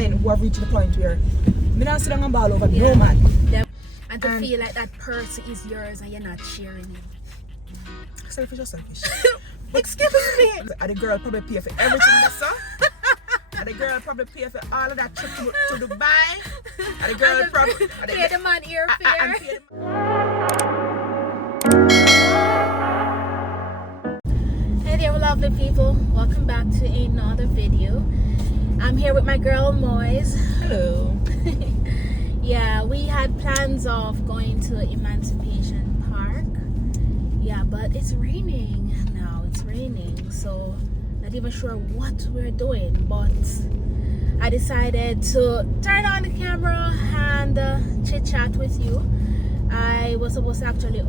men who have reached the point where me not sit down and ball over no man. Yeah. And to feel like that purse is yours and you're not sharing it. Selfish or selfish? Excuse me. And the girl probably pay for everything that's up. And the girl probably pay for all of that trip to Dubai. And the girl probably pay the man airfare. Hey there, lovely people. Welcome back to another video. I'm here with my girl Moise. Hello. Yeah, we had plans of going to Emancipation Park. Yeah, but it's raining now. It's raining, so not even sure what we're doing. But I decided to turn on the camera and chit chat with you. I was supposed to actually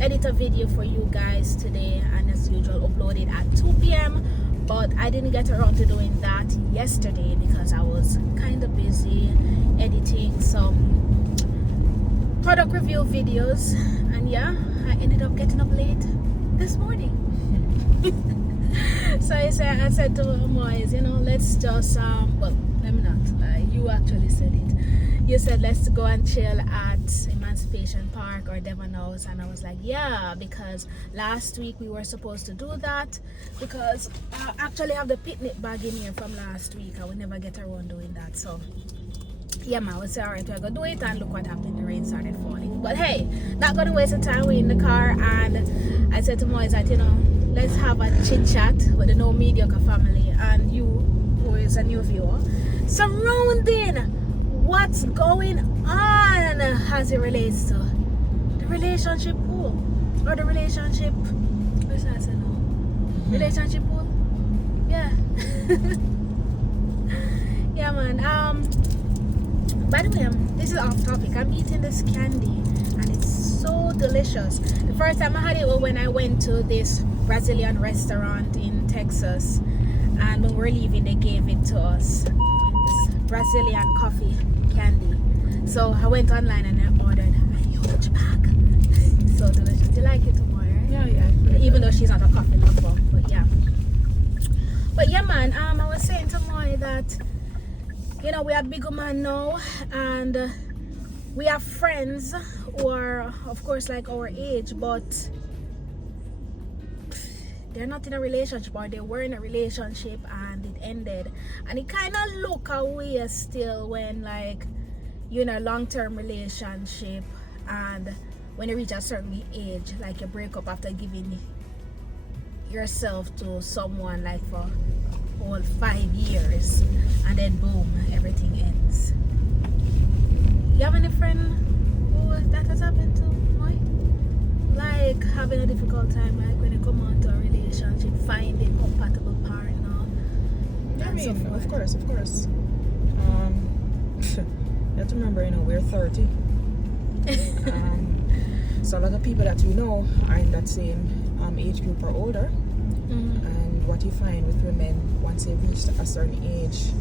edit a video for you guys today, and as usual upload it at 2 p.m. but I didn't get around to doing that yesterday because I was kind of busy editing some product review videos, and yeah, I ended up getting up late this morning. So I said to Moise, let's just well, let me not, you actually said it. You said let's go and chill at Emancipation Park or Devon House, and I was like, yeah, because last week we were supposed to do that because I actually have the picnic bag in here from last week. I would never get around doing that. So yeah, man, I would say alright, we're gonna do it, and look what happened, the rain started falling. But hey, not gonna waste the time. We're in the car, and I said to Moise that let's have a chit chat with the No Mediocre family and you, who is a new viewer, surrounding what's going on as it relates to the relationship pool or the relationship. What's that? Relationship pool. Yeah. Yeah, man. By the way, this is off topic. I'm eating this candy and it's so delicious. The first time I had it was when I went to this Brazilian restaurant in Texas, and when we were leaving they gave it to us, this Brazilian coffee candy. So I went online and I ordered a huge bag. So delicious. Do you like it tomorrow? Yeah. Even though she's not a coffee lover, but yeah, man. I was saying to Moy that we are big man now, and we have friends who are, of course, like our age, but they're not in a relationship, or they were in a relationship and it ended, and it kind of look away still when like you're in a long-term relationship, and when you reach a certain age, like you break up after giving yourself to someone like for whole 5 years, and then boom, everything ends. You have any friend who that has happened to? Why? Like having a difficult time, like when you come on to a relationship, finding compatible partner. I mean, of course. You have to remember, we're 30. So a lot of people that are in that same age group or older. Mm-hmm. And what you find with women, once they reach a certain age,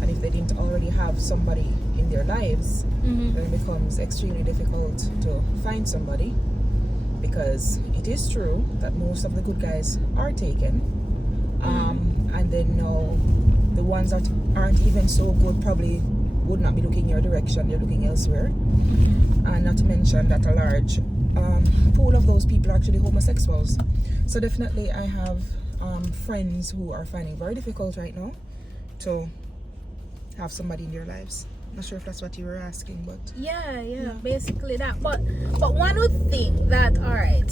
and if they didn't already have somebody in their lives, Mm-hmm. then it becomes extremely difficult to find somebody, because it is true that most of the good guys are taken, and then now the ones that aren't even so good probably would not be looking your direction, they're looking elsewhere. And not to mention that a large pool of those people are actually homosexuals. So definitely I have friends who are finding it very difficult right now to have somebody in their lives. Not sure if that's what you were asking, but yeah, basically that. But one would think that all right.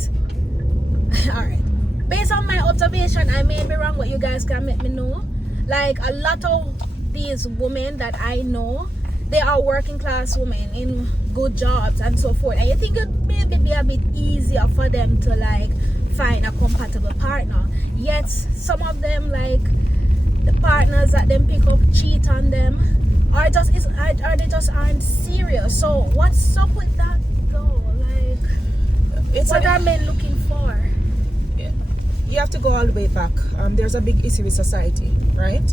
Based on my observation, I may be wrong, but you guys can make me know. Like a lot of these women that I know, they are working class women in good jobs and so forth. And you think it maybe be a bit easier for them to like find a compatible partner. Yet some of them, like the partners that them pick up, cheat on them. Or they just aren't serious. So what's up with that though? Like, what are men looking for? You have to go all the way back. There's a big issue with society, right?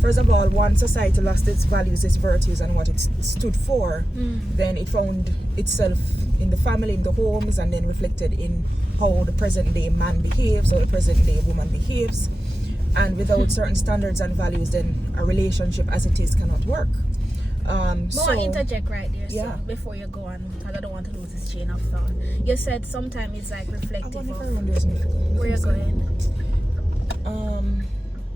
First of all, once society lost its values, its virtues, and what it stood for, then it found itself in the family, in the homes, and then reflected in how the present day man behaves, how the present day woman behaves. And without certain standards and values, then a relationship as it is cannot work. But I interject right there, yeah. so before you go on, because I don't want to lose this chain of thought. You said sometimes it's like reflective of where you're going.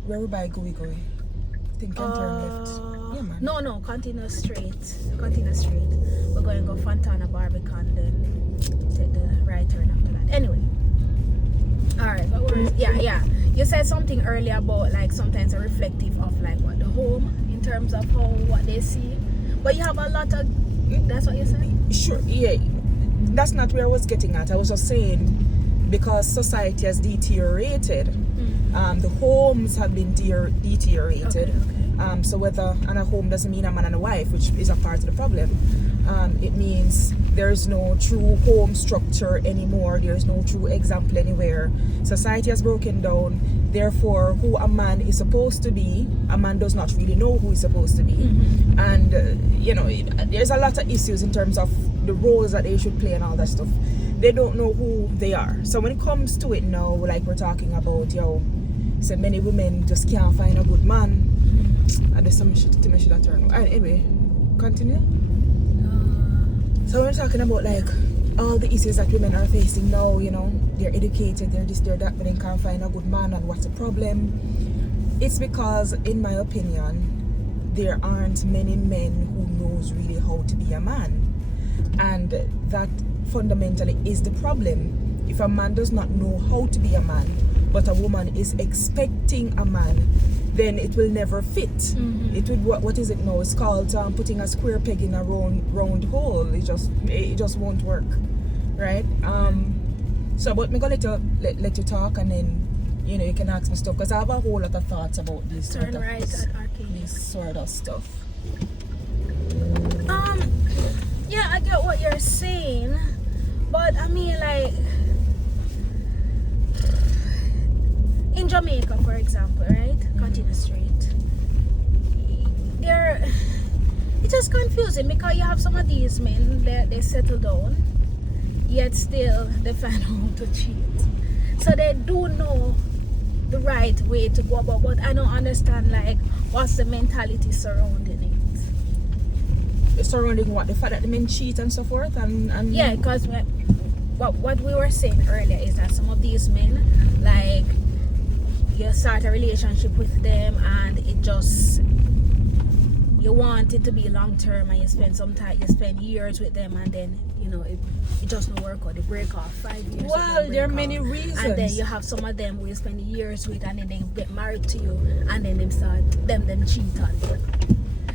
Where we by gooey. I think can turn left. Yeah, man. No, continue straight. Continue straight. We're going to go Fontana Barbican, then take the right turn after that. Anyway. Alright, but yeah. You said something earlier about like sometimes a reflective of like what the home in terms of how what they see. But you have a lot of that's what you said? Sure, yeah. That's not where I was getting at. I was just saying because society has deteriorated, the homes have been deteriorated. Okay. So whether and a home doesn't mean a man and a wife, which is a part of the problem. It means there's no true home structure anymore. There's no true example anywhere. Society has broken down. Therefore, who a man is supposed to be, a man does not really know who he's supposed to be. And, there's a lot of issues in terms of the roles that they should play and all that stuff. They don't know who they are. So when it comes to it now, like we're talking about, so many women just can't find a good man. And there's some shit to measure that turn. Anyway, continue. So we're talking about like all the issues that women are facing now, they're educated, they're this, they're that, but they can't find a good man, and what's the problem? It's because, in my opinion, there aren't many men who knows really how to be a man. And that fundamentally is the problem. If a man does not know how to be a man, but a woman is expecting a man, then it will never fit. It would what is it now? It's called putting a square peg in a round hole. It just won't work, right? So, but me gonna let you talk, and then you can ask me stuff because I have a whole lot of thoughts about this sort of stuff. Yeah, I get what you're saying, but I mean like. In Jamaica, for example, right? Continue straight. It's just confusing because you have some of these men they settle down, yet still they find how to cheat. So they do know the right way to go about, but I don't understand like what's the mentality surrounding it. Surrounding what? The fact that the men cheat and so forth, and yeah, because what we were saying earlier is that some of these men like. You start a relationship with them and it just you want it to be long term, and you spend years with them, and then it just don't work out. They break off 5 years. Well, there are many reasons. And then you have some of them who you spend years with, and then they get married to you, and then them cheat on you.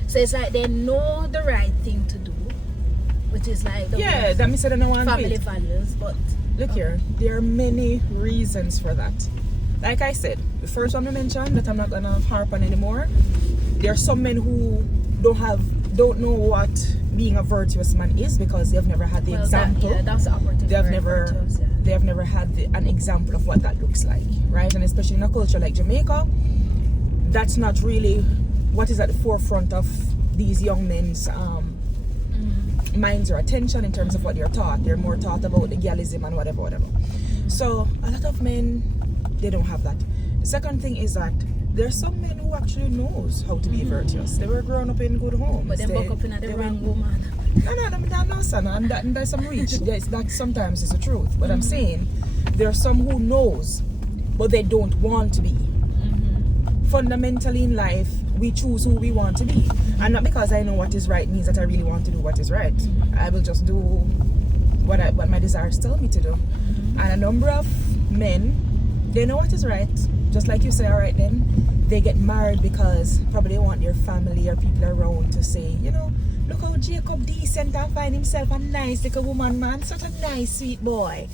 So it's like they know the right thing to do, which is like that me said I don't want family values. But look here, there are many reasons for that. Like I said, the first one I mentioned that I'm not gonna harp on anymore. There are some men who don't know what being a virtuous man is because they've never had the example. That's the operative. They have never had an example of what that looks like, right? And especially in a culture like Jamaica, that's not really what is at the forefront of these young men's minds or attention in terms of what they're taught. They're more taught about the galism and whatever. So a lot of men, they don't have that. The second thing is that there's some men who actually knows how to be virtuous. They were grown up in good homes. But they woke up in the wrong woman. No, son. And there's some reach. That sometimes is the truth. But I'm saying there are some who knows, but they don't want to be. Fundamentally in life, we choose who we want to be. And not because I know what is right means that I really want to do what is right. I will just do what my desires tell me to do. And a number of men, they know what is right, just like you say, all right then, they get married because probably they want their family or people around to say, look how Jacob decent and find himself a nice little woman, man, such a nice sweet boy.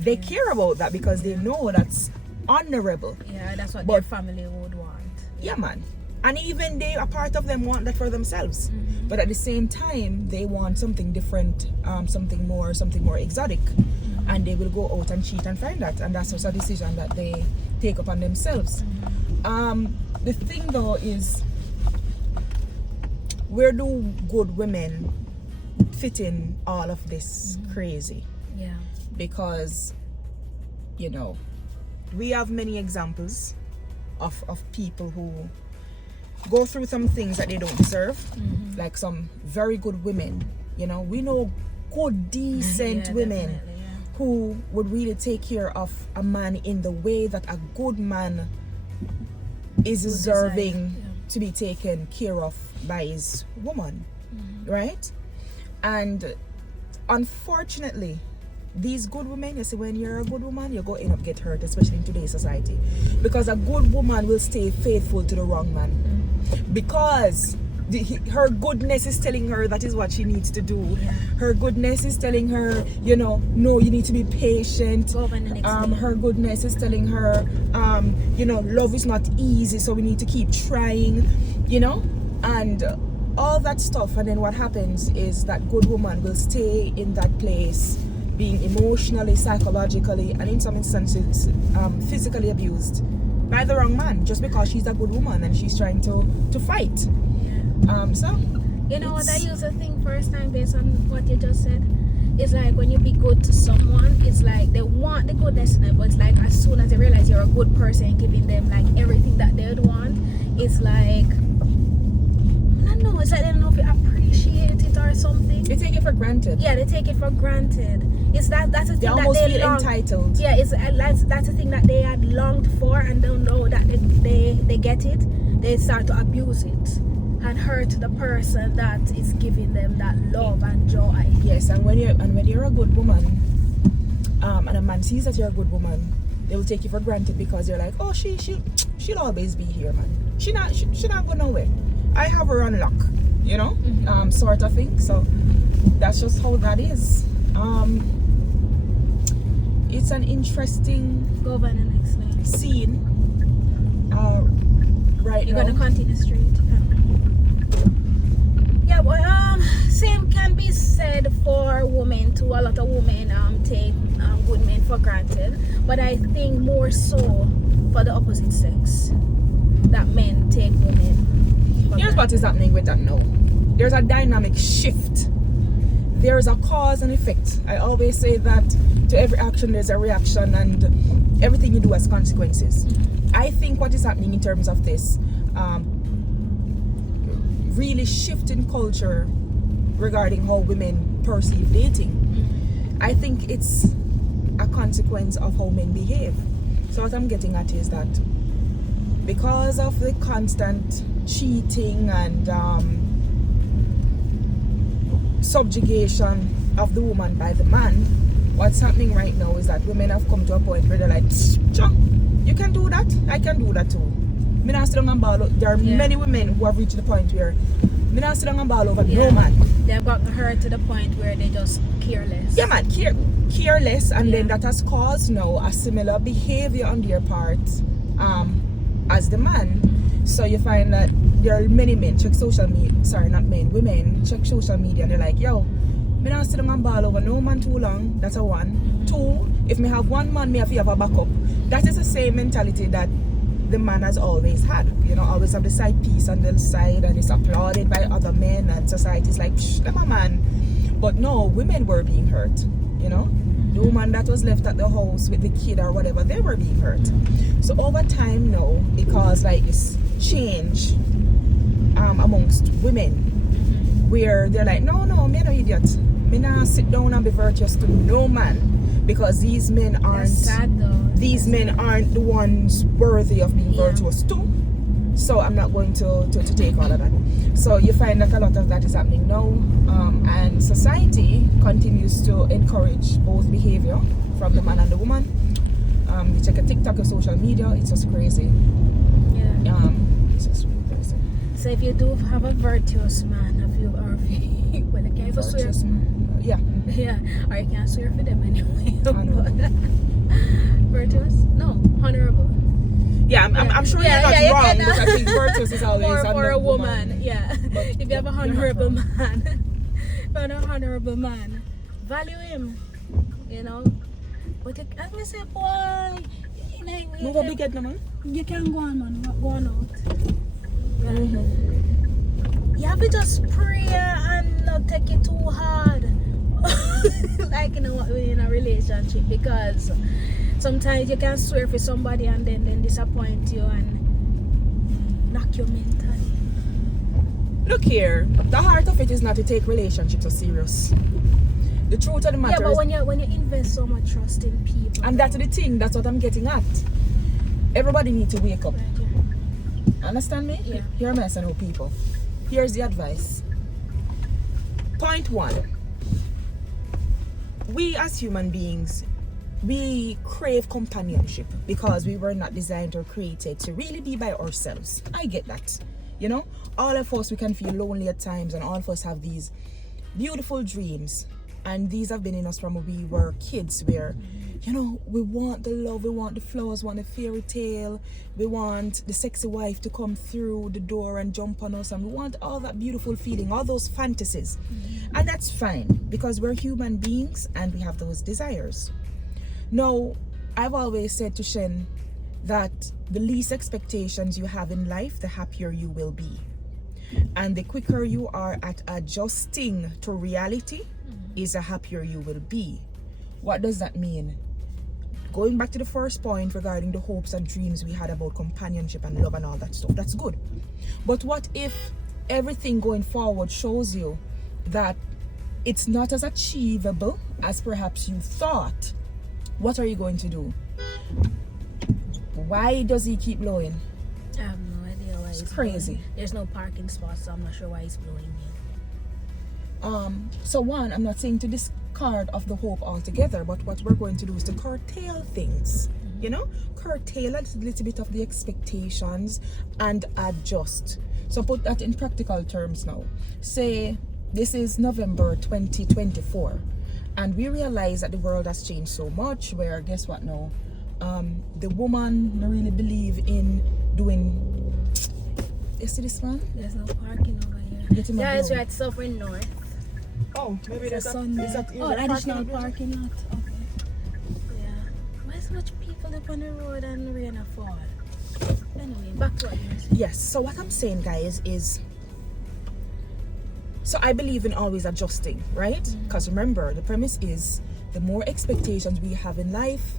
They care about that because they know that's honorable. Yeah, that's what their family would want. Yeah, man. And even a part of them want that for themselves. But at the same time, they want something different, something more exotic. And they will go out and cheat and find that. And that's just a decision that they take upon themselves. The thing though is, where do good women fit in all of this crazy? Yeah. Because, we have many examples of people who go through some things that they don't deserve, like some very good women. You know, we know good, decent women who would really take care of a man in the way that a good man is deserving to be taken care of by his woman, right? And unfortunately, these good women, you see, when you're a good woman, you're going to end up get hurt, especially in today's society, because a good woman will stay faithful to the wrong man, because her goodness is telling her that is what she needs to do. Her goodness is telling her, you know, no, you need to be patient. Her goodness is telling her, you know, love is not easy, so we need to keep trying, you know, and all that stuff. And then what happens is that good woman will stay in that place, being emotionally, psychologically, and in some instances physically abused by the wrong man, just because she's a good woman and she's trying to fight. So you know what I used to think first time based on what you just said, it's like when you be good to someone, it's like they want the goodness in it, but it's like as soon as they realize you're a good person, giving them like everything that they would want, it's like, I don't know, it's like they don't know if you appreciate it or something. They take it for granted. Yeah, they take it for granted. It's that's the thing they almost that they feel entitled. Yeah, it's that's the thing that they had longed for, and don't know that they get it. They start to abuse it and hurt the person that is giving them that love and joy. Yes, and when you're a good woman, and a man sees that you're a good woman, they will take you for granted, because they're like, oh, she'll always be here, man. She not go nowhere. I have her on lock, you know, sort of thing. So that's just how that is. It's an interesting scene right You're now. gonna continue straight. Yeah, but same can be said for women too. A lot of women take good men for granted, but I think more so for the opposite sex, that men take women for Here's granted. what is happening with that now. There's a dynamic shift. There's a cause and effect. I always say that to every action there's a reaction, and everything you do has consequences. I think what is happening in terms of this really shifting culture regarding how women perceive dating, I think it's a consequence of how men behave. So what I'm getting at is that because of the constant cheating and subjugation of the woman by the man, what's happening right now is that women have come to a point where they're like, sure, you can do that, I can do that too. Me not sit down and ball. There are many women who have reached the point where me not sit down and ball over no man. They've gotten hurt to the point where they just careless. Yeah, man, careless, and then that has caused now a similar behavior on their part as the man. So you find that there are many men check social media, women check social media, and they're like, yo, me not sit down and ball over no man too long. That's a one. Two, if me have one man, me have to have a backup. That is the same mentality that the man has always had, you know, always have the side piece on the side, and it's applauded by other men, and society's like, psh, I'm a man. But no, women were being hurt, you know. The woman that was left at the house with the kid or whatever, they were being hurt. So over time now, it caused like this change amongst women, where they're like, no, me no idiot. Me not sit down and be virtuous to no man, because these men aren't. That's sad though. These men aren't the ones worthy of being virtuous too. So I'm not going to take all of that. So you find that a lot of that is happening now, and society continues to encourage both behavior from the man and the woman. You check a TikTok or social media, it's just crazy. Yeah. It's just really crazy. So if you do have a virtuous man, well, you can't even swear. Virtuous man. Yeah. Yeah, or you can't swear for them anyway. Honorable. Virtuous? No, honorable. Yeah, I'm sure you're not you wrong, can, but I think virtuous is always for on a the woman. Yeah. But If you have a you're not honorable wrong. man, find a honorable man, value him, you know. But as I say, boy, Move a big head, no, man. you can go on, man, go on out. Yeah. You have to just pray and not take it too hard. Like in a relationship, because sometimes you can swear for somebody and then disappoint you, and knock your mentally. Look here, the heart of it is not to take relationships so serious. The truth of the matter Yeah, but is, when you invest so much trust in people, and that's the thing, that's what I'm getting at. Everybody needs to wake up. right, yeah. Understand me? Yeah. Hear me, I know people. Here's the advice. Point 1. We as human beings, we crave companionship because we were not designed or created to really be by ourselves. I get that. You know, all of us, we can feel lonely at times, and all of us have these beautiful dreams. And these have been in us from when we were kids, where, you know, we want the love, we want the flowers, we want the fairy tale, we want the sexy wife to come through the door and jump on us, and we want all that beautiful feeling, all those fantasies. And that's fine, because we're human beings and we have those desires. Now, I've always said to Shen that the least expectations you have in life, the happier you will be. And the quicker you are at adjusting to reality, is the happier you will be. What does that mean? Going back to the first point regarding the hopes and dreams we had about companionship and love and all that stuff, that's good. But what if everything going forward shows you that it's not as achievable as perhaps you thought? What are you going to do? Why does he keep blowing? I have no idea why It's he's crazy. blowing. There's no parking spot, so I'm not sure why he's blowing me. So one, I'm not saying to discard of the hope altogether, but what we're going to do is to curtail things, you know, curtail a little bit of the expectations and adjust. So put that in practical terms now. Say this is November 2024, and we realize that the world has changed so much, where guess what now, the woman don't really believe in doing, you see this one? There's no parking over here. Get him a Guys, blow. we're at Suffering North. Oh, maybe It's there's a a, Sunday. is that Oh, additional lot? parking lot. Okay. Yeah. Why so much people up on the road and rain a fall? Anyway, back to what you were saying. Yes, so what I'm saying, guys, is, so I believe in always adjusting, right? Because remember, the premise is the more expectations we have in life,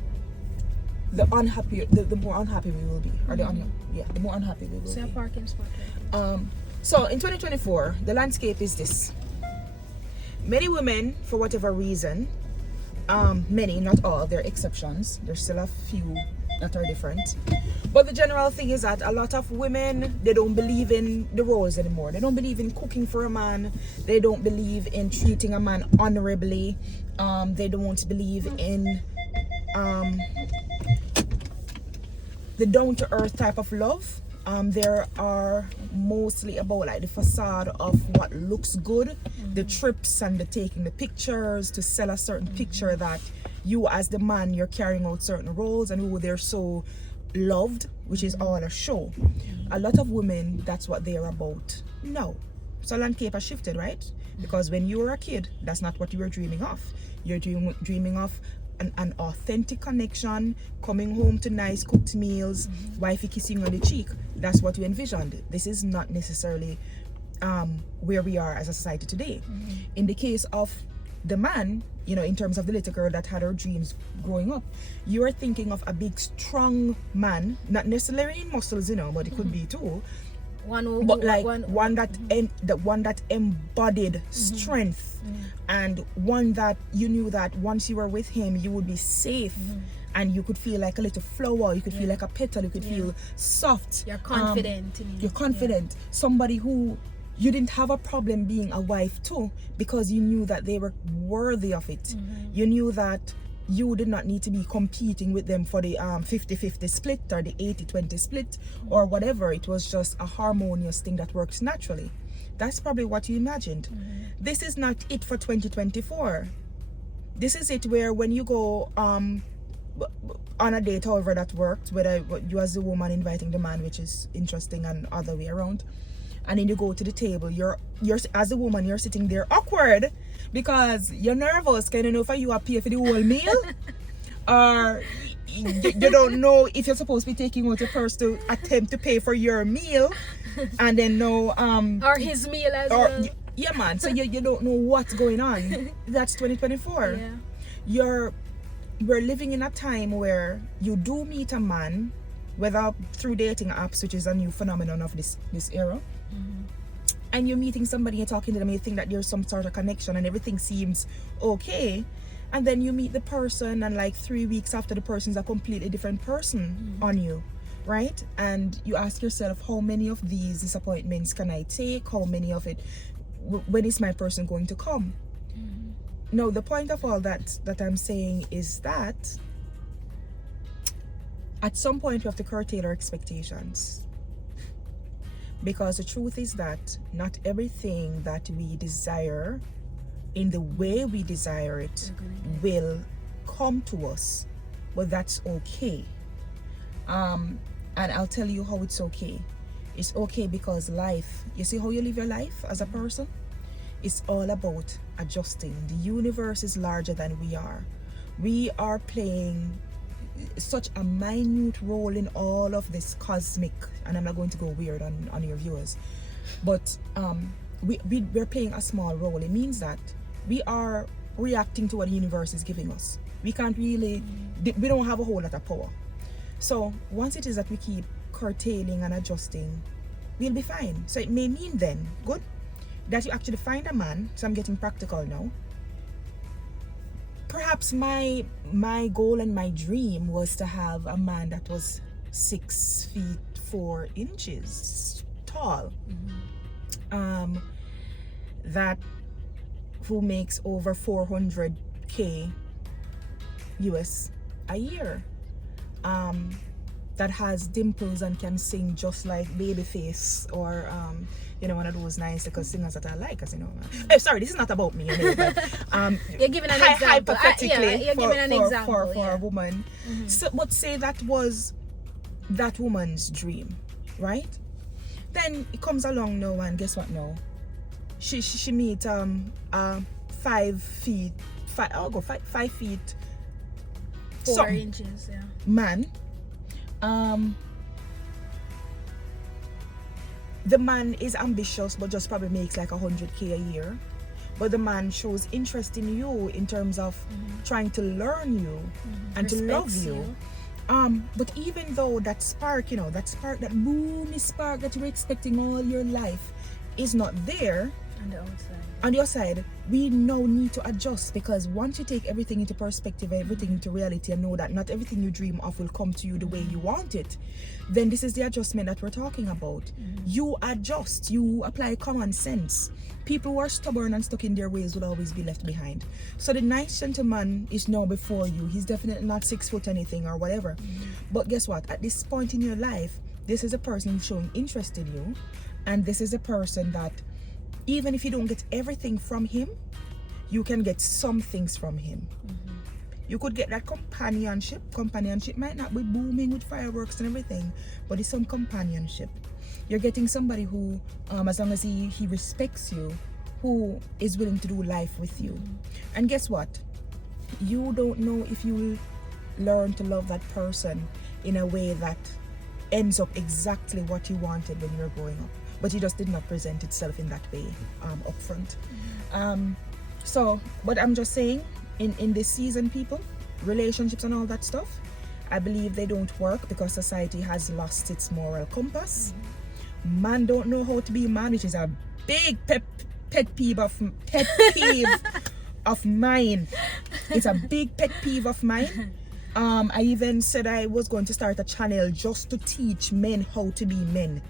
the unhappier, the more unhappy we will be, or the more unhappy we will So a be. parking spot, right? So in 2024, the landscape is this. Many women, for whatever reason, many, not all, there are exceptions. There's still a few that are different. But the general thing is that a lot of women, they don't believe in the roles anymore. They don't believe in cooking for a man. They don't believe in treating a man honorably. They don't believe in the down-to-earth type of love. There are mostly about like the facade of what looks good, the trips and the taking the pictures to sell a certain picture that you as the man, you're carrying out certain roles, and who they're so loved, which is all a show. A lot of women, that's what they're about. No. So landscape has shifted, right? Because when you were a kid, that's not what you were dreaming of. You're dreaming of an authentic connection, coming home to nice cooked meals, wifey kissing on the cheek. That's what you envisioned. This is not necessarily where we are as a society today. In the case of the man, you know, in terms of the little girl that had her dreams growing up, you are thinking of a big strong man, not necessarily in muscles, you know, but it could be too, but like one that embodied strength, and one that you knew that once you were with him you would be safe, and you could feel like a little flower, you could feel like a petal, you could feel soft, You're confident in it. you're confident. Somebody who you didn't have a problem being a wife to, because you knew that they were worthy of it. You knew that you did not need to be competing with them for the 50-50 split or the 80-20 split or whatever. It was just a harmonious thing that works naturally. That's probably what you imagined. This is not it for 2024. This is it where when you go on a date, however that worked, whether you as the woman inviting the man, which is interesting, and other way around, and then you go to the table, you're as a woman, you're sitting there awkward because you're nervous, kind of know if you are pay for the whole meal, or you don't know if you're supposed to be taking out your purse to attempt to pay for your meal, and then no or his meal as well. Yeah, man. So you don't know what's going on. That's 2024. Yeah. We're living in a time where you do meet a man whether through dating apps, which is a new phenomenon of this era, and you're meeting somebody, you're talking to them, you think that there's some sort of connection and everything seems okay, and then you meet the person and like 3 weeks after, the person's a completely different person on you, right? And you ask yourself, how many of these disappointments can I take? How many of it, when is my person going to come? No, the point of all that I'm saying is that at some point we have to curtail our expectations, because the truth is that not everything that we desire in the way we desire it will come to us, but that's okay. And I'll tell you how it's okay. It's okay because life, you see how you live your life as a person? It's all about adjusting. The universe is larger than we are. We are playing such a minute role in all of this cosmic, and I'm not going to go weird on your viewers, but we're playing a small role. It means that we are reacting to what the universe is giving us. We can't really, we don't have a whole lot of power. So once it is that we keep curtailing and adjusting, we'll be fine. So it may mean then, good, that you actually find a man. So I'm getting practical now. Perhaps my goal and my dream was to have a man that was 6 feet 4 inches tall, that who makes over 400k US a year, that has dimples and can sing just like Babyface, or one of those nice little singers that I like, as you know. Sorry, this is not about me, but you're giving an example. Hypothetically, you're giving an example for a woman. So, but say that was that woman's dream, right? Then it comes along now, and guess what? Now she meet 5 feet 5 feet 4 inches, yeah, man. The man is ambitious but just probably makes like 100k a year, but the man shows interest in you in terms of trying to learn you and Respects to love you. But even though that spark, that boomy spark that you're expecting all your life is not there on your side, we now need to adjust, because once you take everything into perspective, everything into reality, and know that not everything you dream of will come to you the way you want it, then this is the adjustment that we're talking about. You adjust, you apply common sense. People who are stubborn and stuck in their ways will always be left behind. So the nice gentleman is now before you. He's definitely not 6 foot anything or whatever. But guess what? At this point in your life, this is a person who's showing interest in you, and this is a person that, even if you don't get everything from him, you can get some things from him. You could get that companionship. Companionship might not be booming with fireworks and everything, but it's some companionship. You're getting somebody who, as long as he respects you, who is willing to do life with you. And guess what? You don't know if you will learn to love that person in a way that ends up exactly what you wanted when you were growing up, but it just did not present itself in that way up front. So, but I'm just saying, in this season, people, relationships and all that stuff, I believe they don't work because society has lost its moral compass. Man don't know how to be a man, which is a big pet peeve of mine. It's a big pet peeve of mine. I even said I was going to start a channel just to teach men how to be men,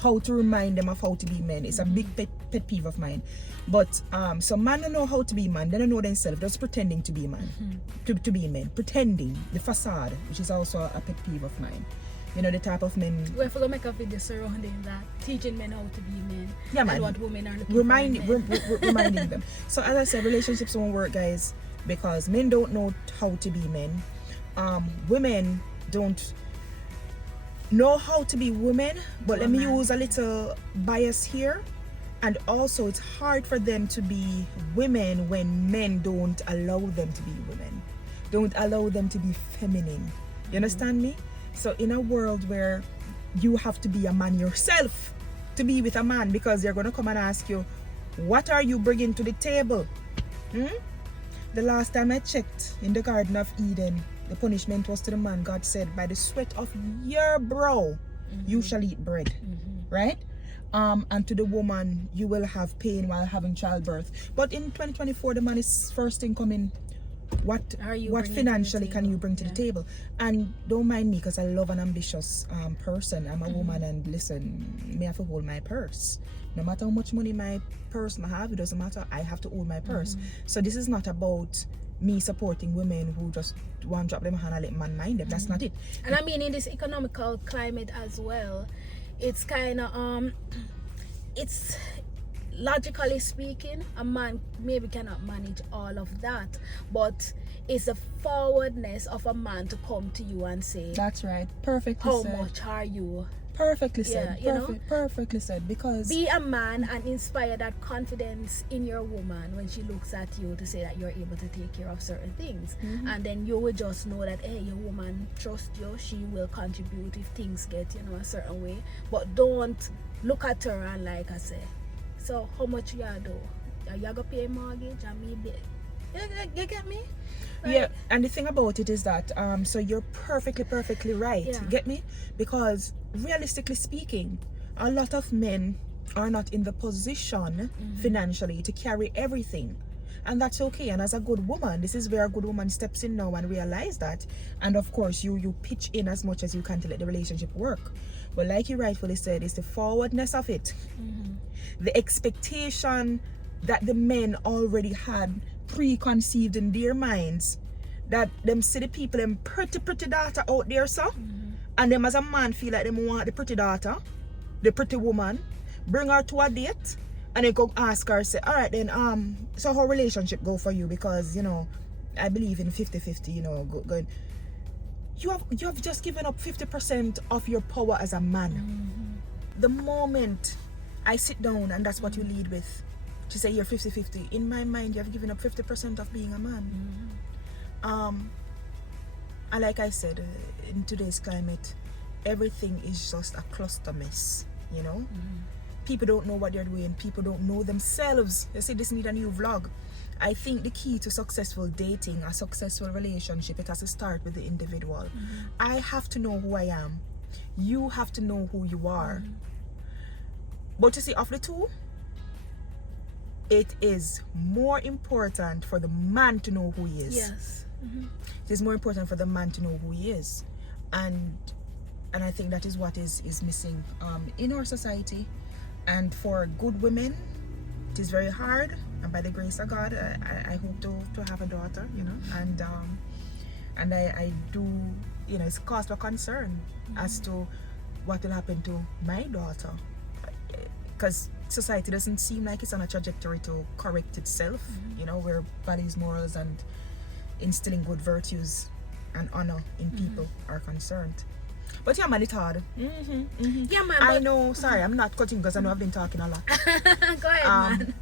how to remind them of how to be men. It's a big pet peeve of mine. But some men don't know how to be man. They don't know themselves. They're just pretending to be man, to be men, pretending, the facade, which is also a pet peeve of mine. The type of men. We're going to make a video surrounding that, teaching men how to be men. Yeah, man. And what women are looking for. Reminding them. So as I said, relationships won't work, guys, because men don't know how to be men. Women don't know how to be women, but let me use a little bias here. And also, it's hard for them to be women when men don't allow them to be women, don't allow them to be feminine. You understand me? So in a world where you have to be a man yourself to be with a man, because they're going to come and ask you, what are you bringing to the table? The last time I checked in the Garden of Eden, The punishment was to the man. God said, by the sweat of your brow, you shall eat bread. Right? And to the woman, you will have pain while having childbirth. But in 2024, the man is first thing coming. What financially can you bring to the table? And don't mind me, because I love an ambitious person. I'm a woman, and listen, me have to hold my purse. No matter how much money my purse may have, it doesn't matter. I have to hold my purse. So this is not about me supporting women who just want to drop them hand and let man mind them. That's not it. And I mean, in this economical climate as well, it's kind of it's logically speaking, a man maybe cannot manage all of that, but it's the forwardness of a man to come to you and say, that's right, perfectly how said. much are you? Perfectly said. Yeah, Perfectly said. Because be a man and inspire that confidence in your woman when she looks at you to say that you're able to take care of certain things. And then you will just know that, hey, your woman trusts you, she will contribute if things get, a certain way. But don't look at her and like I say, so how much you do? You gonna pay mortgage and me bill? You get me? Like, yeah, and the thing about it is that so you're perfectly right. Yeah. Get me? Because realistically speaking, a lot of men are not in the position financially to carry everything. And that's okay. And as a good woman, this is where a good woman steps in now and realize that. And of course, you pitch in as much as you can to let the relationship work. But like you rightfully said, it's the forwardness of it. The expectation that the men already had preconceived in their minds, that them see the people, them pretty daughter out there, so and them as a man feel like them want the pretty daughter, the pretty woman, bring her to a date, and then go ask her, say, all right then, so how relationship go for you? Because I believe in 50-50, going. You have just given up 50% of your power as a man. The moment I sit down and that's what you lead with, to say you're 50-50, in my mind you have given up 50% of being a man. And like I said, in today's climate, everything is just a cluster mess, People don't know what they're doing. People don't know themselves. They say this need a new vlog. I think the key to successful dating, a successful relationship, it has to start with the individual. I have to know who I am. You have to know who you are. But you see, of the two, it is more important for the man to know who he is. Yes. It is more important for the man to know who he is. And I think that is what is missing in our society. And for good women, it is very hard. And by the grace of God, I hope to have a daughter, and I do, it's cause for concern as to what will happen to my daughter, because society doesn't seem like it's on a trajectory to correct itself, where values, morals, and instilling good virtues and honor in people are concerned. But yeah, man, it's hard. Yeah, man. I know. Sorry, I'm not cutting because I know I've been talking a lot. Go ahead, man.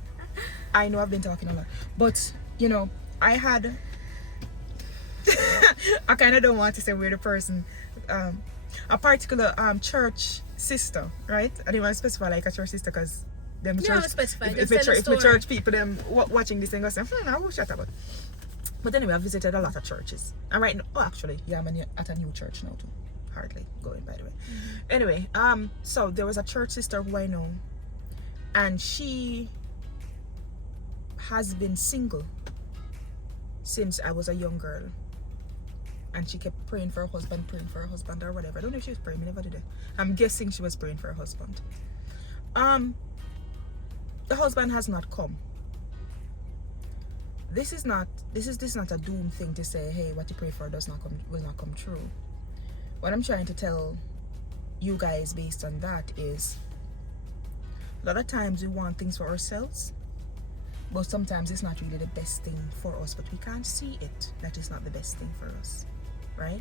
I know I've been talking a lot, but I had I kind of don't want to say we're the person, a particular church sister, right? I didn't want to specify like a church sister because them church, if the church people them watching this thing go say, I will shut up. But anyway, I visited a lot of churches, and right now, actually, yeah, I'm at a new church now too. Hardly going, by the way. Anyway, so there was a church sister who I know, and she has been single since I was a young girl, and she kept praying for her husband or whatever. I don't know if she was praying, I never did it. I'm guessing she was praying for her husband. The husband has not come. This is not a doom thing to say, hey, what you pray for will not come true. What I'm trying to tell you guys based on that is, a lot of times we want things for ourselves, but sometimes it's not really the best thing for us, but we can't see it that it's not the best thing for us, right?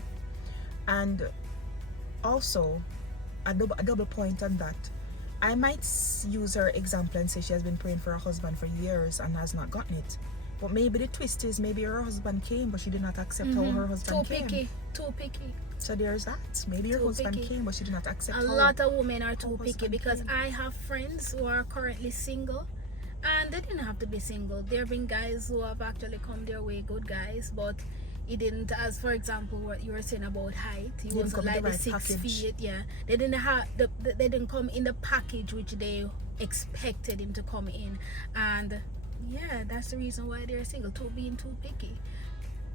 And also, a double point on that, I might use her example and say she has been praying for her husband for years and has not gotten it. But maybe the twist is, maybe her husband came, but she did not accept how her husband came. Too picky. So there's that. Maybe her husband came, but she did not accept a lot of women are too picky, because I have friends who are currently single, and they didn't have to be single. There have been guys who have actually come their way, good guys, but He didn't, as for example, what you were saying about height. He Didn't wasn't come like in the the right 6 package. feet. Yeah, they didn't have they didn't come in the package which they expected him to come in, and yeah, that's the reason why they're single. Being too picky.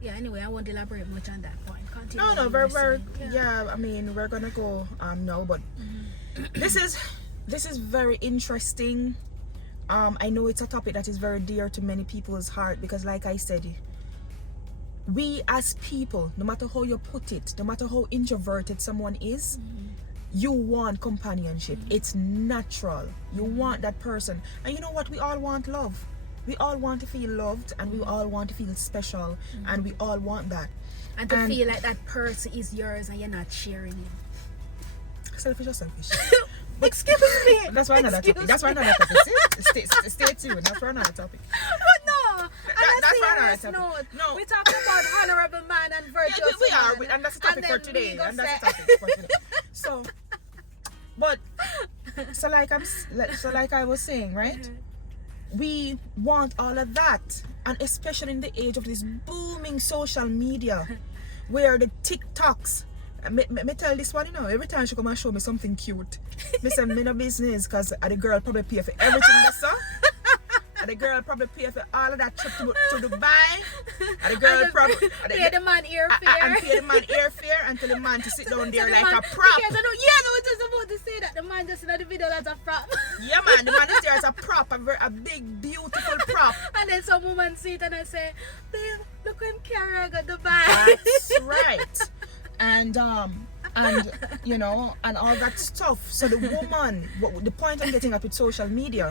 Yeah. Anyway, I won't elaborate much on that point. Continue No, what you we're, were saying. yeah. I mean, we're gonna go now, but this is very interesting. I know it's a topic that is very dear to many people's heart because, like I said, we as people, no matter how you put it, no matter how introverted someone is, you want companionship. It's natural. You want that person. And you know what? We all want love. We all want to feel loved, and we all want to feel special, and we all want that. And to feel like that person is yours and you're not sharing it. Selfish or selfish? Excuse me. That's why another topic. That's why another topic. Stay tuned. That's for another topic. But no, That's for another serious topic. note. No. We're talking about honorable man and virtuous we are, woman. and that's the topic for then today. we go And that's say- the topic for today. So, but so like I was saying, right? We want all of that, and especially in the age of this booming social media, where the TikToks. Me tell this one, you know, every time she come and show me something cute, me say me no business, because the girl probably pay for everything that's so. And the girl probably pay for all of that trip to Dubai. And the girl probably pay the man airfare. and pay the man airfare and tell the man to sit down there So the like man, a prop. Because I was just about to say that the man just in the video that's a prop. Yeah, man, the man is there as a prop, a big, beautiful prop. And then some woman see it and I say, babe, look when Kara got Dubai. That's right. And you know, and all that stuff. So the woman, the point I'm getting at with social media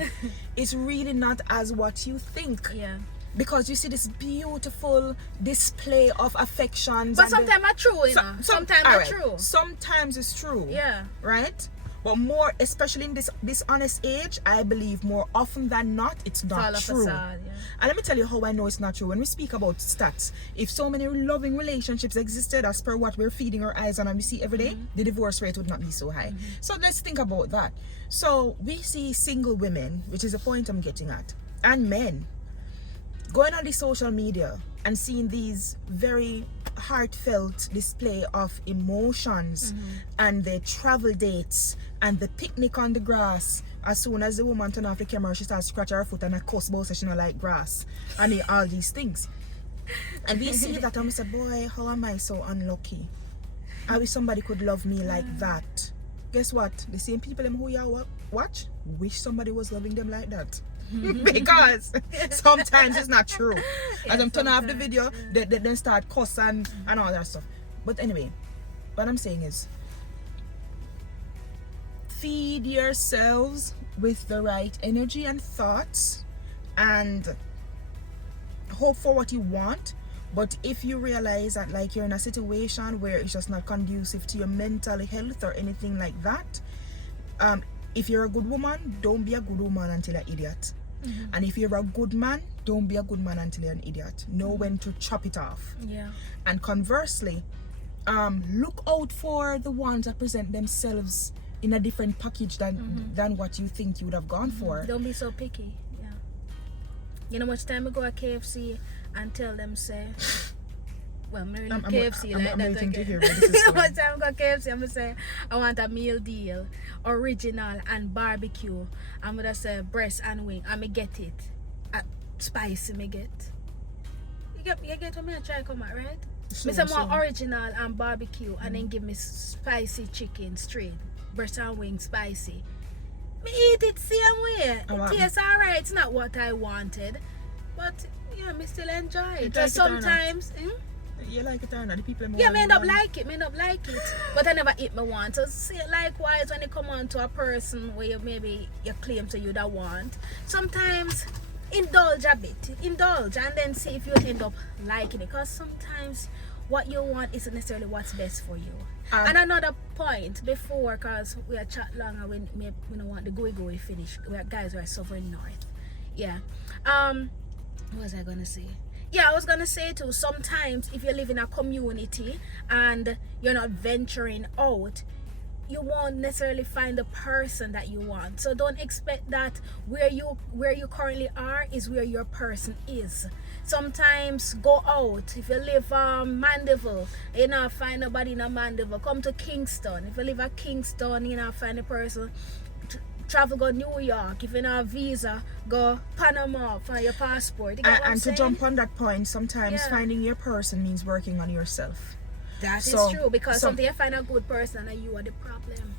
is really not as what you think. Yeah. Because you see this beautiful display of affections. But sometimes it's true, you know. Sometimes it's true. Sometimes it's true. Yeah. Right? But more, especially in this honest age, I believe more often than not, it's not all true. A facade, yeah. And let me tell you how I know it's not true. When we speak about stats, if so many loving relationships existed as per what we're feeding our eyes on and we see every day, the divorce rate would not be so high. So let's think about that. So we see single women, which is the point I'm getting at, and men going on the social media and seeing these very heartfelt display of emotions and the travel dates and the picnic on the grass. As soon as the woman turn off the camera, she starts scratching her foot and a cuss about say she don't like grass and all these things. And we see that and we say, boy, how am I so unlucky? I wish somebody could love me like that. Guess what? The same people who you watch wish somebody was loving them like that. Because sometimes it's not true. As I'm turning off the video, they then start cussing and all that stuff. But anyway, what I'm saying is, feed yourselves with the right energy and thoughts and hope for what you want. But if you realize that like you're in a situation where it's just not conducive to your mental health or anything like that, if you're a good woman, don't be a good woman until you're an idiot. And if you're a good man, don't be a good man until you're an idiot. Know when to chop it off. Yeah. And conversely, look out for the ones that present themselves in a different package than what you think you would have gone for. Don't be so picky. Yeah. You know much time I go at KFC and tell them say, well, I'm not KFC like I'm that. waiting to Okay. hear where this is You know going. much time I go to KFC, I'm gonna say I want a meal deal, original and barbecue. I'm gonna say breast and wing. I'm gonna get it. Spicy me get. You get what I'm try to come at, right? Me say more original and barbecue and then give me spicy chicken straight. Breast and wing spicy. Me eat it same way. It tastes alright. It's not what I wanted. But yeah, me still enjoy it. Like Sometimes you like it or not? The people yeah, me end up like it. But I never eat me want. So see, likewise when you come on to a person where you claim to you that want, sometimes indulge a bit. Indulge and then see if you end up liking it. Because sometimes what you want isn't necessarily what's best for you. And another point before, because we are chat long and we don't want the go finish. We are guys who are suffering north. Yeah. What was I gonna say? Yeah, I was gonna say too, sometimes if you live in a community and you're not venturing out, you won't necessarily find the person that you want. So don't expect that where you currently are is where your person is. Sometimes go out. If you live Mandeville, you know, find nobody in a Mandeville. Come to Kingston. If you live at Kingston, you know, find a person. Travel go New York. If you know a visa, go Panama for your passport. You get what I'm And to saying? jump on that point, sometimes Yeah. finding your person means working on yourself. That is So- true, because so- something you find a good person and you are the problem.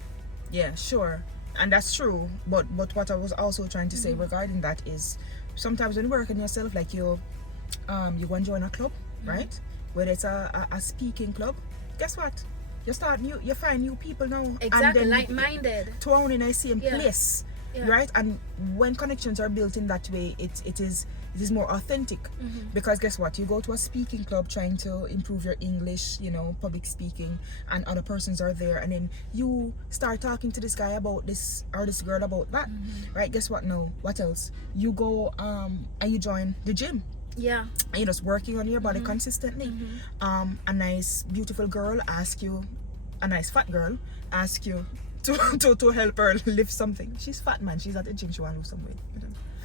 Yeah, sure. And that's true. But what I was also trying to say regarding that is sometimes when you work on yourself, like you go and join a club, right? Whether it's a speaking club, guess what? You find new people now. Exactly, and then like-minded. thrown in the same Yeah. place. Yeah. Right? And when connections are built in that way, it is more authentic. Because guess what? You go to a speaking club trying to improve your English, you know, public speaking, and other persons are there, and then you start talking to this guy about this or this girl about that. Right? Guess what? No. What else? You go and you join the gym. Yeah. And you're just working on your body consistently. A nice beautiful girl ask you, a nice fat girl ask you to help her lift something. She's fat, man. She's at the gym. She want to lose some weight.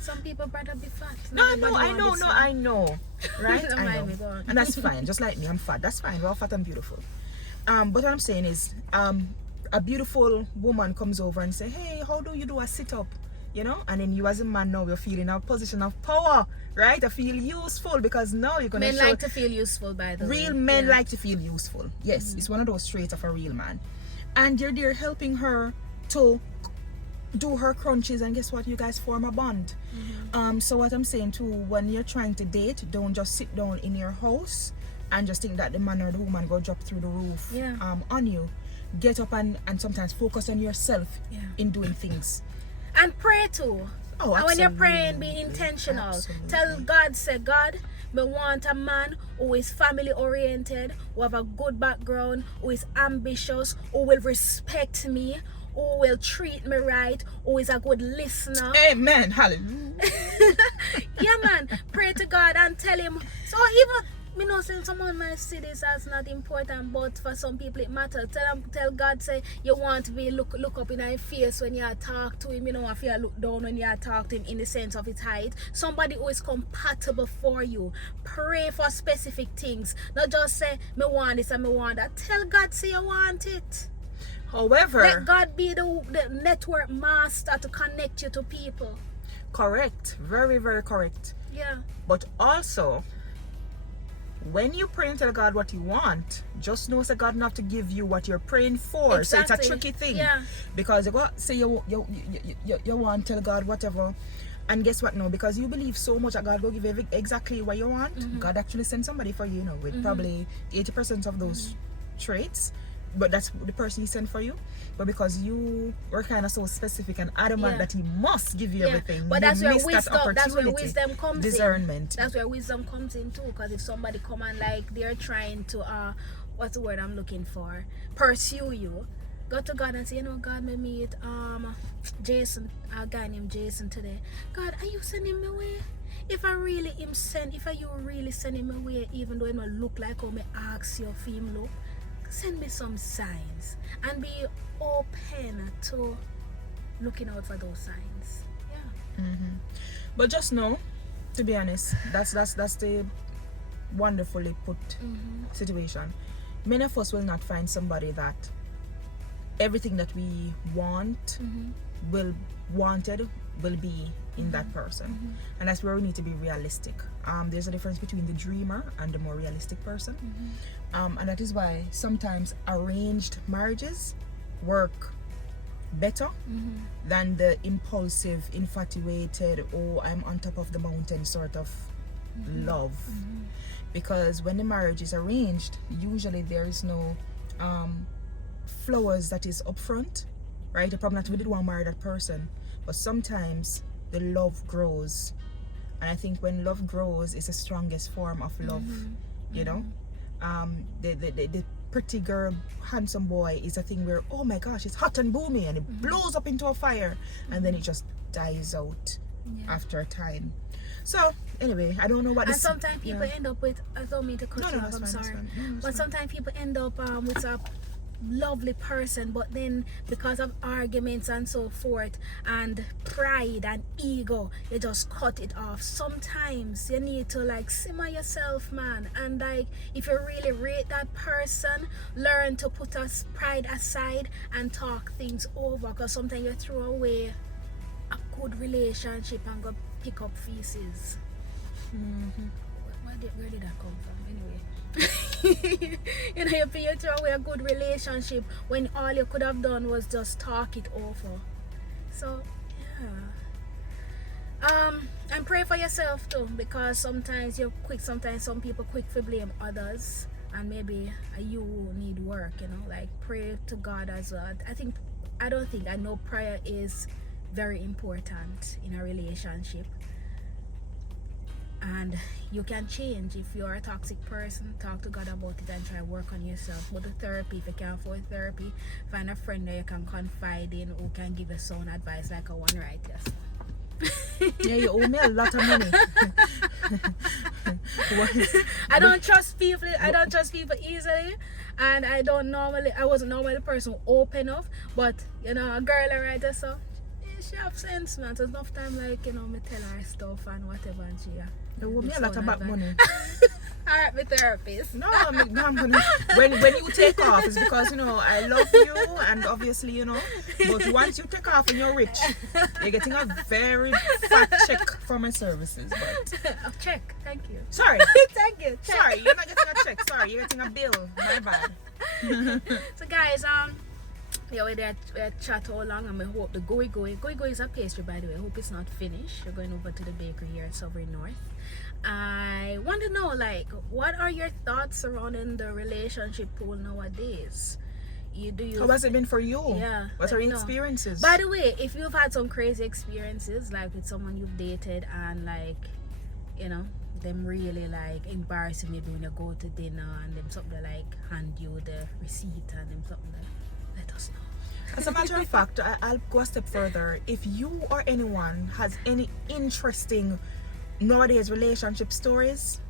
Some people rather be fat. I know. Right? Don't I mind know. me, go on. And that's fine. Just like me, I'm fat. That's fine. We're all fat and beautiful. But what I'm saying is, a beautiful woman comes over and say, hey, how do you do a sit-up? You know? And then you as a man now, you're feeling a position of power, right? I feel useful because now you're going to Men show... like to feel useful, by the way. Real men Yeah. like to feel useful. Yes, it's one of those traits of a real man. And you're there helping her to do her crunches, and guess what? You guys form a bond. So what I'm saying too, when you're trying to date, don't just sit down in your house and just think that the man or the woman go drop through the roof Yeah. on you. Get up and sometimes focus on yourself Yeah. in doing things. And pray too. Oh, And when you're praying, be absolutely. intentional. Absolutely. Tell God, say, God, me want a man who is family oriented, who have a good background, who is ambitious, who will respect me, who will treat me right, who is a good listener. Amen. Hallelujah. Yeah, man. Pray to God and tell him. So even me know say someone might see this as not important, but for some people it matters. Tell God, say you want to be look up in his face when you talk to him. You know, if you look down when you talk to him, in the sense of his height. Somebody who is compatible for you. Pray for specific things. Not just say me want this and me want that. Tell God, say you want it. However, Let God be the network master to connect you to people. correct. Very, very correct. Yeah. But also, when you pray and tell God what you want, just know that God not to give you what you're praying for. So it's a Exactly. tricky thing. Yeah. Because you go say you want to tell God whatever, and guess what? No, because you believe so much that God will give you exactly what you want. God actually send somebody for you, with probably 80% of those traits. But that's the person he sent for you. But because you were kind of so specific and adamant Yeah. that he must give you everything, But you that's where missed that wisdom. That's where opportunity. wisdom comes Discernment. in. That's where wisdom comes in too. Because if somebody come and like they're trying to what's the word I'm looking for? Pursue you. Go to God and say, you know, God, me meet Jason, a guy named Jason today. God, are you sending me away? If you really sending me away, even though it might look like how me ask you for him look, send me some signs and be open to looking out for those signs. Yeah. But just know, to be honest, that's the wonderfully put situation. Many of us will not find somebody that everything that we want will be in that person, and that's where we need to be realistic. There's a difference between the dreamer and the more realistic person, and that is why sometimes arranged marriages work better than the impulsive, infatuated, oh, I'm on top of the mountain sort of love. Because when the marriage is arranged, usually there is no flowers that is upfront, right? The problem that we didn't want to marry that person, but sometimes the love grows, and I think when love grows, it's the strongest form of love. You know, the pretty girl, handsome boy is a thing where, oh my gosh, it's hot and boomy, and it blows up into a fire, and then it just dies out after a time. So anyway, I don't know what. And this, sometimes people end up with. I don't mean to cut you off. I'm that's fine, sorry, that's fine. No, that's but fine. sometimes people end up with a lovely person, but then because of arguments and so forth and pride and ego, you just cut it off. Sometimes you need to like simmer yourself, man, and like if you really rate that person, learn to put us pride aside and talk things over, because sometimes you throw away a good relationship and go pick up feces. Where did that come from anyway? You know, you throw away a good relationship when all you could have done was just talk it over. So yeah, and pray for yourself too, because sometimes you're quick, sometimes some people quick to blame others, and maybe you need work, you know, like pray to God as well. I know prayer is very important in a relationship, and you can change. If you're a toxic person, talk to God about it and try work on yourself. Go to therapy if you can't afford therapy. Find a friend that you can confide in who can give you sound advice like a one right. Yes. Yeah, you owe me a lot of money. I don't trust people easily, and I wasn't normally the person who open up, but you know, a girl right there, so she have sense, man. So enough time, like, you know, me tell her stuff and whatever, and she you owe me a lot of back money. Alright, my therapist. No, I'm gonna, when you take off, it's because, you know, I love you, and obviously, you know, but once you take off and you're rich, you're getting a very fat check for my services. But A check, thank you. sorry, Thank you. Check. sorry, you're not getting a check. Sorry, you're getting a bill. My bad. So guys, yeah, we chat all along, and I hope the gooey is a pastry, by the way. I hope it's not finished. You're going over to the bakery here at Sovereign North. I want to know, like, what are your thoughts surrounding the relationship pool nowadays? How has it been for you? Yeah. What are your experiences? By the way, if you've had some crazy experiences, like with someone you've dated, and like, you know, them really like embarrass you, maybe when you go to dinner, and them something like hand you the receipt, and them something that, let us know. As a matter of fact, I'll go a step further. If you or anyone has any interesting nowadays relationship stories,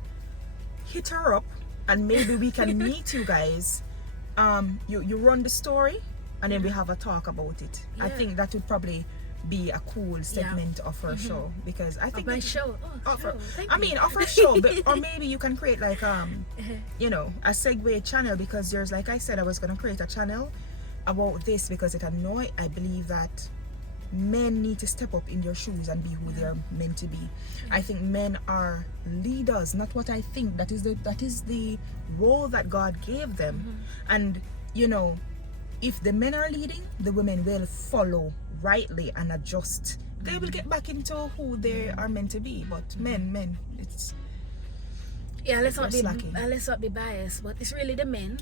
hit her up and maybe we can meet you guys. You run the story and then we have a talk about it. I think that would probably be a cool segment of her show, because I think my show. Of her show, but, or maybe you can create like you know, a segue channel, because there's, like I said, I was gonna create a channel about this because I believe that men need to step up in their shoes and be who they're meant to be. I think men are leaders, not what I think. That is the role that God gave them. And you know, if the men are leading, the women will follow rightly and adjust. They will get back into who they are meant to be. But men, it's let's not be biased, but it's really the men.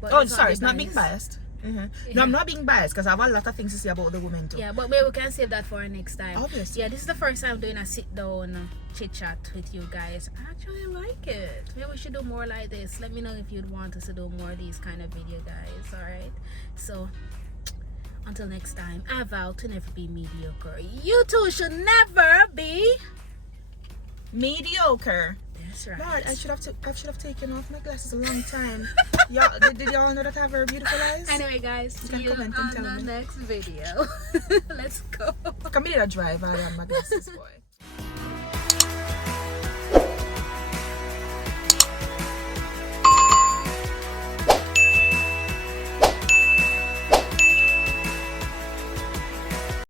But it's not being biased. No, I'm not being biased, because I have a lot of things to say about the women too. Yeah, but maybe we can save that for next time. Obviously. Yeah, this is the first time doing a sit down chit chat with you guys. I actually like it. Maybe we should do more like this. Let me know if you'd want us to do more of these kind of video, guys. Alright, so until next time, I vow to never be mediocre. You two should never be mediocre. That's right. Lord, I should have taken off my glasses a long time. Did y'all know that I have very beautiful eyes? Anyway, guys, see you on the next video. Let's go. Come here, drive. I have my glasses, boy.